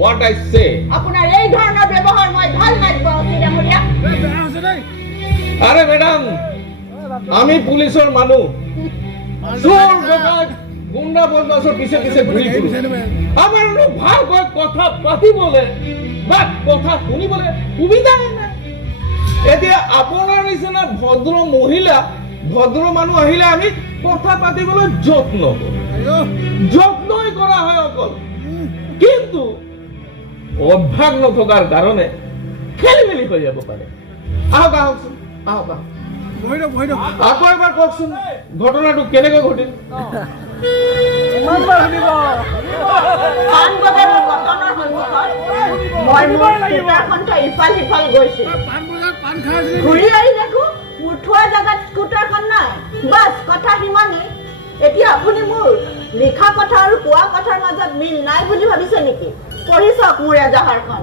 what I say. আপোনাৰ এই ধৰণৰ ব্যৱহাৰ মই ভাল নাপাওঁ অচিৰামৰীয়া। আরে ম্যাডাম আমি পুলিশের মানুষ চোর ডকাইত গুন্ডা বদমাশের পিছে পিছে ঘুরি ফুরি আমার ভাল কথা পাতিবলে বা কথা শুনিবলে সুবিধা নাই এতিয়া আপোনাৰ নিচিনা ভদ্ৰ মহিলা ভদ্ৰ মানুষ আহিলে আমি কথা পাতিবলৈ যত্ন কৰো যত্নই কৰা হয় অকল কিন্তু অভ্যাস নথকাৰ কাৰণে খেলিমেলি হৈ যাব পাৰে আহক আহকচোন আহক আকৌ এবাৰ কওকচোন ঘটনাটো কেনেকৈ ঘটিল ইফাল গৈছিল ঘূৰি আহি দেখো উঠোৱা জাগাত স্কুটাৰখন নাই বাছ কথা সিমানেই এতিয়া আপুনি মোৰ লিখা কথা আৰু কোৱা কথাৰ মাজত মিল নাই বুলি ভাবিছে নেকি পঢ়ি চাওক মোৰ এজাহাৰখন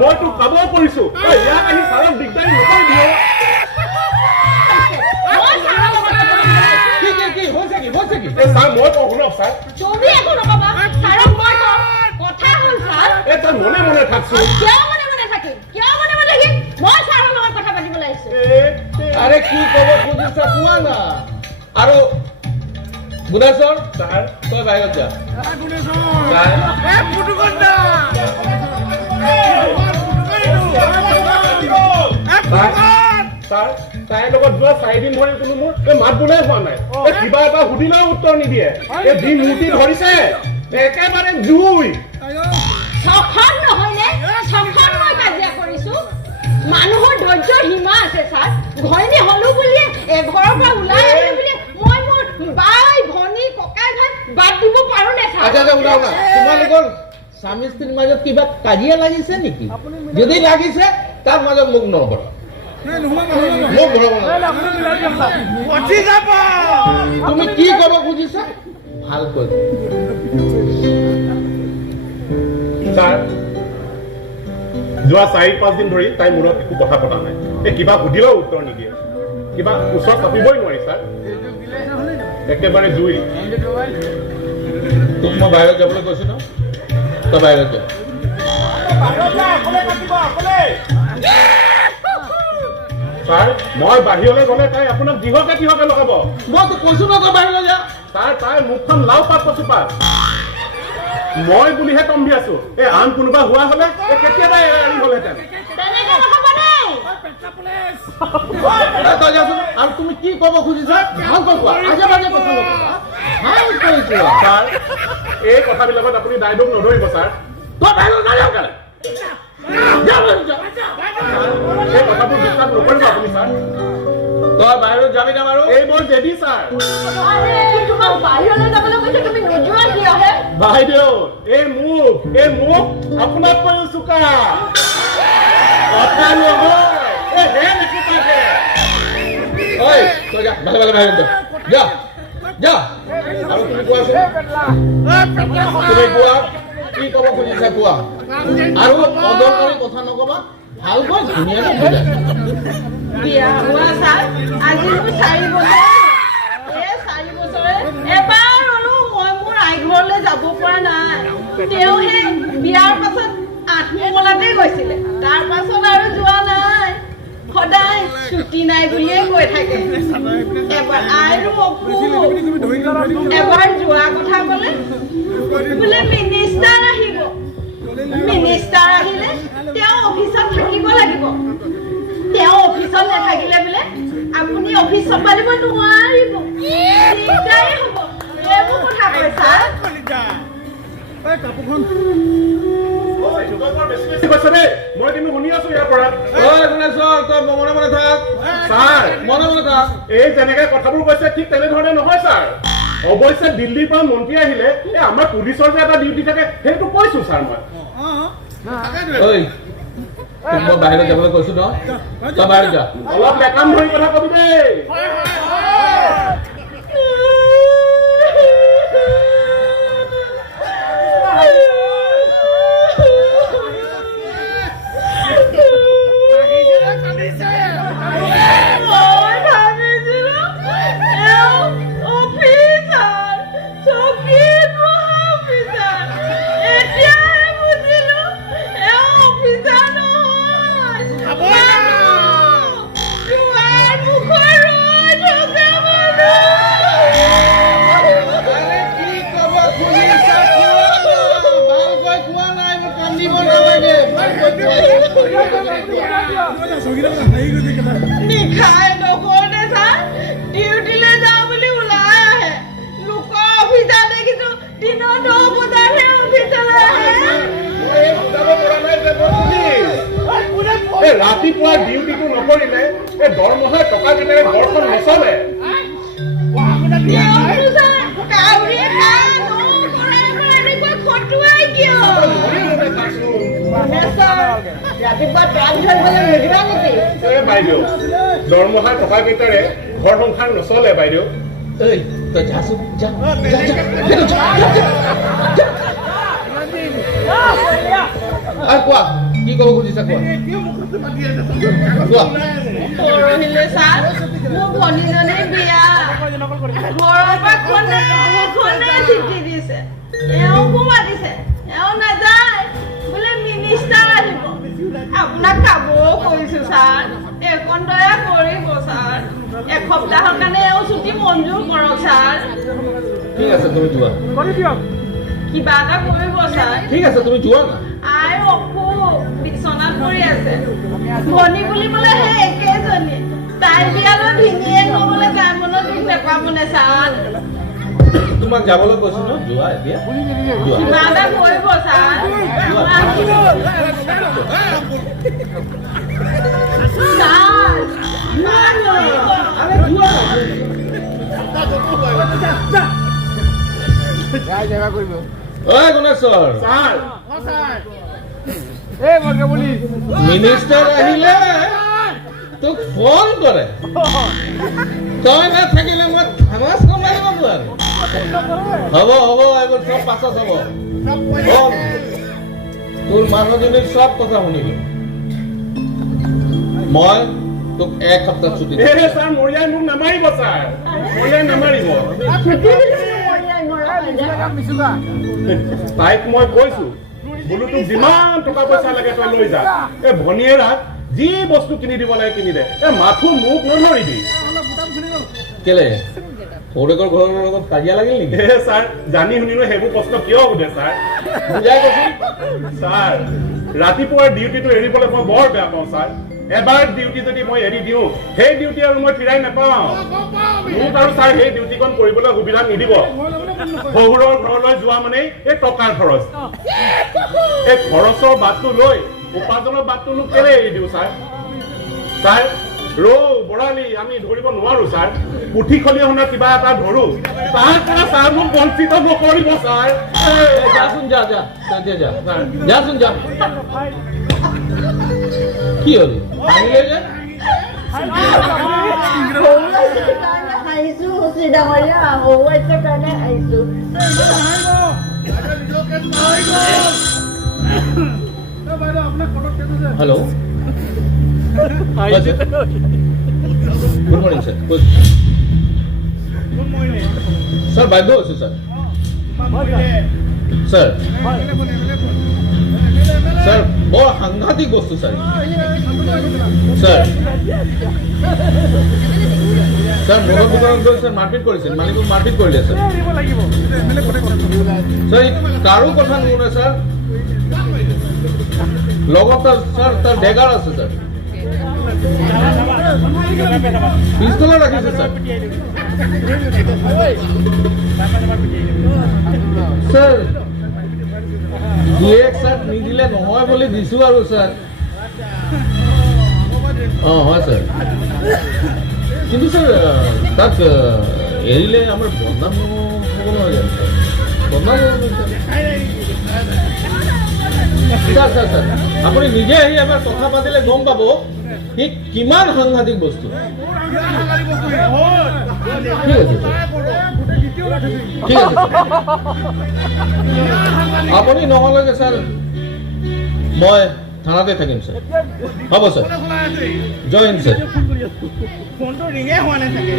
মই তো কাব কৰিছো ইয়াক আহি সাৰক দিগদাৰি নকৰি দিও কি হৈছে কি স্যাৰ মই শুনক স্যাৰ তুমি একো নকবা সাৰক মই কথা হ'ল স্যাৰ এটা মনে থাকছো কিয় মনে থাকি মই সাৰৰ লগত কথা পাতিবলৈ আহিছো আৰে কি কব বুজিছা কোৱা না আৰু বুদাসৰ স্যাৰ তই বাহিৰত যা স্যাৰ পুটুকন্ডা স্যাৰ তাইৰ লগত যোৱা 4 দিন ধৰি কোনো মোৰ মাত বোলাই হোৱা নাই কিবা এটা সুধিলেও উত্তৰ নিদিয়ে এই যি মূৰ্তি ধৰিছে একেবাৰে জুই সখন নহয়নে সখন মই কাজিয়া কৰিছো মানুহৰ ধৈৰ্যৰ সীমা আছে স্যাৰ ঘৈণী হলো বুলি ঘৰৰ পৰা ওলাই আহিলে বুলি মই মোৰ বাই ভনী ককাই ভাই বাদ দিব পাৰো নে স্যাৰ আচ্ছা ওলাও না তোমালোকৰ স্বামী স্ত্ৰীৰ মাজত কিবা কাজিয়া লাগিছে নেকি যদি লাগিছে তাৰ মাজত মোক নৰবৰা তুমি কি কব খুজিছা ভালকৈ স্যাৰ যোৱা 4-5 দিন ধৰি তাই মূৰত একো কথা পতা নাই কিবা সুধিলেও উত্তৰ নিদিয়ে কিবা ওচৰত চাপিবই নোৱাৰি স্যাৰ একেবাৰে জুই তোক মই বাহিৰত যাবলৈ কৈছো ন তই বাহিৰত যা স্যাৰ মই বাহিৰলৈ গ'লে তাই আপোনাক যিহকে লগাব মইতো কৈছো ন তই বাহিৰলৈ যা স্যাৰ তাই মুখখন লাও পাত কচুপাত মই বুলিহে তম্বি আছো আন কোনোবা হোৱা হলে কেতিয়াবা এৰি হলহেঁতেন তই যাচোন আৰু তুমি কি কব খুজিছা ভালকৈ কোৱা আজে বাজে কথা নকবা ভালকৈ কোৱা স্যাৰ এই কথাবিলাকত আপুনি দায়দোষ নধৰিব স্যাৰ তই বাহিৰত নাযাওঁ কেলে এই কথাবোৰ বিশ্বাস নকৰিব আপুনি স্যাৰ তই বাহিৰত যাবি না বাৰু এই মোৰ জেদি স্যাৰ বাইদেউ এই মুখ আপোনাতকৈও চোকা কথা নহয় ঐ তই যা ভালে বাহিৰত যা আৰু তুমি কোৱাচোন তুমি কোৱা কি কব খুজিছা কোৱা আৰু অদৰকাৰী কথা নকবা ভালকৈ ধুনীয়াকৈ বুজা বিয়া হোৱা স্যাৰ আজি মোৰ 4 বছৰ এই 4 বছৰে এবাৰ হলো মই মোৰ আই ঘৰলৈ যাব পৰা নাই তেওঁ হে বিয়াৰ পাছত আত্মমলাতে গৈছিলে তাৰ পাছত আৰু যোৱা নাই সদায় ছুটি নাই বুলিয়ে কৈ থাকে এবাৰ আৰু এবাৰ যোৱা কথা ক'লে বোলে মিনিষ্টাৰ আহিব মিনিষ্টাৰ আহিলে তেওঁ অফিচত থাকিব লাগিব তেওঁ অফিচত নাথাকিলে বোলে আপুনি অফিচ চম্ভালিব নোৱাৰিব দিগদাৰি হ'ব এইবোৰ কথা কয় স্যাৰ মই কিন্তু শুনি আছো ইয়াৰ পৰা মনে থাক স্যাৰ মনে থাক এই যেনেকে কথাবোৰ কৈছে ঠিক তেনেধৰণে নহয় স্যাৰ অৱশ্যে দিল্লীৰ পৰা মন্ত্ৰী আহিলে আমাৰ পুলিচৰ যে এটা ডিউটি থাকে সেইটো কৈছো স্যাৰ মই মই বাহিৰত যাবলৈ কৈছো ন তই বাহিৰত যা অলপ লেকাম ধৰি কথা কবি দেই নিশাই নকৰোঁতে ছাৰ ডিউটিলৈ যাওঁ বুলি ওলাই আহে লোকৰ অফিচাৰ দেখিছোঁ দিনৰ 10 বজাতহে অফিচলৈ আহে ৰাতিপুৱা ডিউটিটো নকৰিলে এই দৰমহা টকা কেনেৰে ঘৰখন নচলে বাইদেউ দৰমহা টকা কেইটাৰে ঘৰ সংসাৰ নচলে বাইদেউ কোৱা কি ক'ব খুজিছা কোৱা পৰহিলে ছাৰ মোৰ ভনীজনীৰ বিয়া ঘৰৰ পৰা কোনে চিঠি দিছে এওঁকো মাতিছে এওঁ নাযায় বোলে মিনিষ্টাৰ আহিব আপোনাক খাবও কৈছো ছাৰ এইকণ দয়া কৰিব ছাৰ এসপ্তাহৰ কাৰণে এওঁ ছুটি মঞ্জুৰ কৰক ছাৰ ঠিক আছে তুমি যোৱা কিবা এটা কৰিব ছাৰ ঠিক আছে তুমি যোৱা না আই অসুখ বিচনাত পৰি আছে ভনী বুলিবলৈ সেই একেজনী তাইৰ বিয়ালৈ ভিনীয়েক হ'বলৈ যাৰ মনত দুখ নেপাবনে ছাৰ তোমাক যাবলৈ কৈছো ন যোৱা এতিয়া কিবা এটা কৰিব ছাৰ ঐ গুণেশ্বৰ মিনিষ্টাৰ আহিলে তোক ফোন কৰে তই নাথাকিলে মই থামাচ কমাই দিব নোৱাৰো হ'ব এইবোৰ চব পাছত হ'ব তোৰ মানুহজনীক চব কথা শুনিবি মই তোক এক সপ্তাহ ছুটি ছাৰ মৰিয়াই মোক নামাৰিব ছাৰ মৰিয়াই নামাৰিব তাইক মই কৈছো বোলো তোক যিমান টকা পইচা লাগে তই লৈ যা এই ভনীয়েৰাক যি বস্তু কিনি দিব লাগে কিনি দে এই মাথো মোক নধৰিবি কেলে সৌৰেকৰ ঘৰৰ লগত কাজিয়া লাগিল নেকি ছাৰ জানি শুনিলো সেইবোৰ প্ৰশ্ন কিয় সোধে ছাৰ বুজাই কৈছো ছাৰ ৰাতিপুৱাৰ ডিউটিটো এৰিবলৈ মই বৰ বেয়া পাওঁ ছাৰ এবাৰ ডিউটি যদি মই এৰি দিওঁ সেই ডিউটি আৰু মই ফিৰাই নাপাওঁ মোক আৰু ছাৰ সেই ডিউটিখন কৰিবলৈ সুবিধা নিদিব শহুৰৰ ঘৰলৈ যোৱা মানে এই টকাৰ খৰচ এই খৰচৰ বাটটো লৈ উপাৰ্জনৰ বাটটোনো কেলে এৰি দিওঁ ছাৰ ছাৰ ৰৌ বৰালি আমি ধৰিব নোৱাৰো ছাৰ পুঠি খলিহনা কিবা এটা ধৰো তাৰ পৰা ছাৰ মোক বঞ্চিত নকৰিব ছাৰ যাচোন যা যাচোন যা কি হ'ল আহিলে যে hello' good morning sir sir বাইদেউ আছে স্যাৰ স্যাৰ স্যাৰ বড় সাংঘাতিক বস্তু স্যাৰ স্যাৰ স্যাৰ মোৰৰ দোকানত গৈ স্যাৰ মাৰপিট কৰিছিল মালিকক মাৰপিট কৰিলে স্যাৰ স্যাৰ কাৰো কথা নুশুনে স্যাৰ লগত স্যাৰ তাৰ ডেগাৰ আছে স্যাৰ পিস্তলৰ ৰাখিছে স্যাৰ স্যাৰ এক স্যাৰ নিদিলে নহয় বুলি দিছো আৰু স্যাৰ হয় স্যাৰ কিন্তু স্যাৰ তাক এৰিলে আমাৰ বদনাম হ'ব নহয় জানো বদনাম স্যাৰ স্যাৰ স্যাৰ আপুনি নিজে আহি এবাৰ কথা পাতিলে গম পাব সি কিমান সাংঘাতিক বস্তু ঠিক আছে আপুনি নহ'লেগে স্যার মই থানাতে থাকিম স্যার হ'ব স্যার জয় হিন্দ স্যার ফোনটো ৰিঙে হোৱা নাই থাকে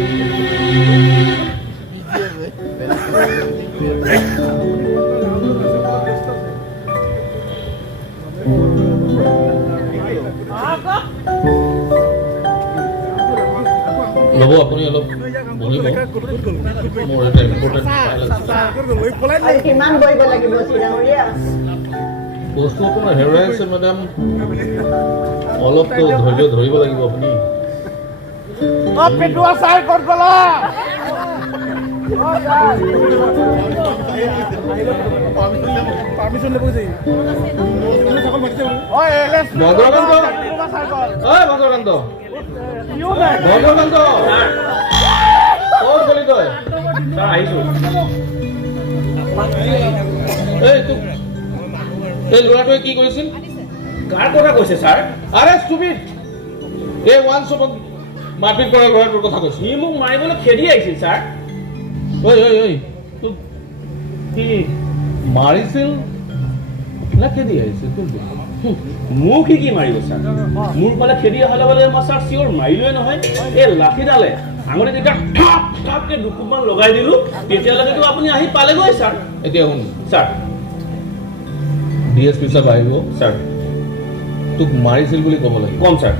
ল'ব আপুনি অলপ বহিব মোৰ এটা ইম্পৰ্টেণ্ট ফাইল আছে কিমান বহিব লাগিব চিৰামৰীয়া বস্তু আপোনাৰ হেৰুৱাই আছে মেডাম অলপতো ধৈৰ্য ধৰিব লাগিব আপুনি পেটুৱা চাই ক'ত গ'লা পাৰ্মিশ্যন ল'ব যে ভদ্ৰকান্ত ভদ্ৰকান্ত ক'ত গলি তই আহিছো এই ল'ৰাটোৱে কি কৰিছিল কাৰ কথা কৈছে ছাৰ আৰে ষ্টুপিড এই ওৱান শ্বপত মাৰপিট কৰা ল'ৰাটোৰ কথা কৈছে সি মোক মাৰিবলৈ খেদি আহিছিল ছাৰ ঐ তোক কি মাৰিছিল না খেদি আহিছিল কোনটো মোক সি কি মাৰিব ছাৰ মোৰ ফালে খেদি অহাৰ লগে লগে মই ছাৰ চিঞৰ মাৰিলোৱে নহয় এই লাঠিডালে আঙুলি যেতিয়া ঠাপ ঠাপকে দুকুপমান লগাই দিলো তেতিয়ালৈকেতো আপুনি আহি পালেগৈ ছাৰ এতিয়া শুন ছাৰ DSP চাব আহিব ছাৰ তোক মাৰিছিল বুলি ক'ব লাগিব কম ছাৰ